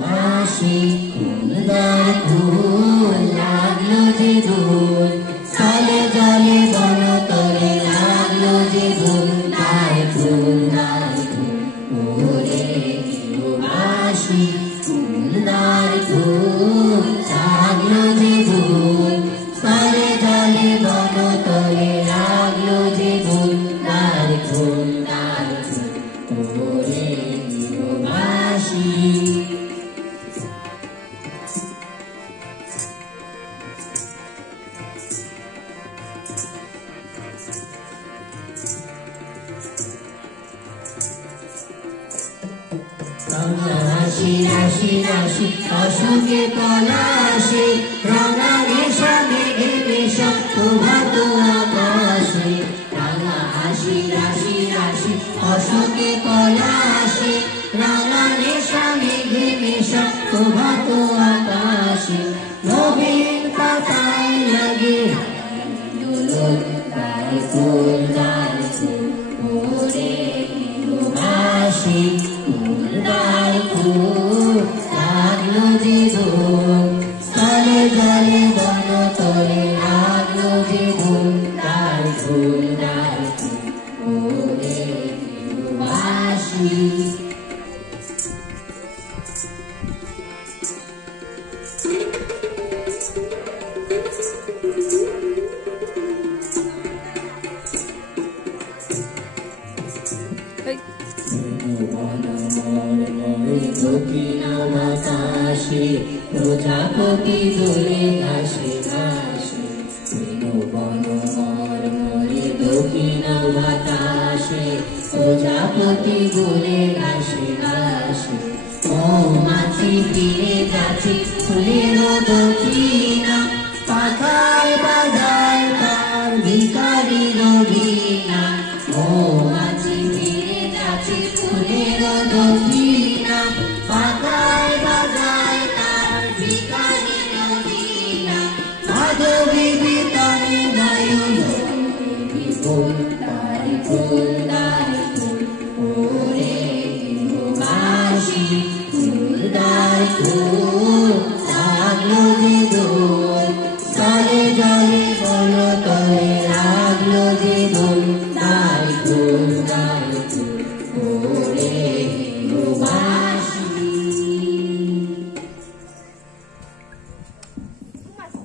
বাঁশি কুলদার ফুল লাগলো যে ধুল স্থলে জলে বনতলে লাগলো যে ধুল তার ফুল ওরে বাঁশি কুলদার ফুল লাগলো যে ধুল স্থলে জলে বনতলে লাগলো যে ধুল তার ফুল ওরে বাঁশি রাশি রাশি রাশি অশোকে পলাশে রাঙা রেশা মেঘে পেশা প্রভাত আকাশে রাঙা হাসি রাশি রাশি অশোকে পলাশে রাঙা রেশা মেঘে পেশা প্রভাত আকাশে নবীন পাতায় লাগে দুলন গায়ে ফুল ওরে বাঁশি কুলদার ফুল লাগলো যে ধুল স্থলে জলে বনতলে লাগলো যে ধুল তার ফুল ওরে বাঁশি দক্ষিণ বাতাসে প্রজাপতি দোলে ঘাসে ঘাসে বন মরে দক্ষিণ বাতাসে প্রজাপতি দোলে ঘাসে ঘাসে মৌমাছি ফিরে যাচ্ছে ফুলের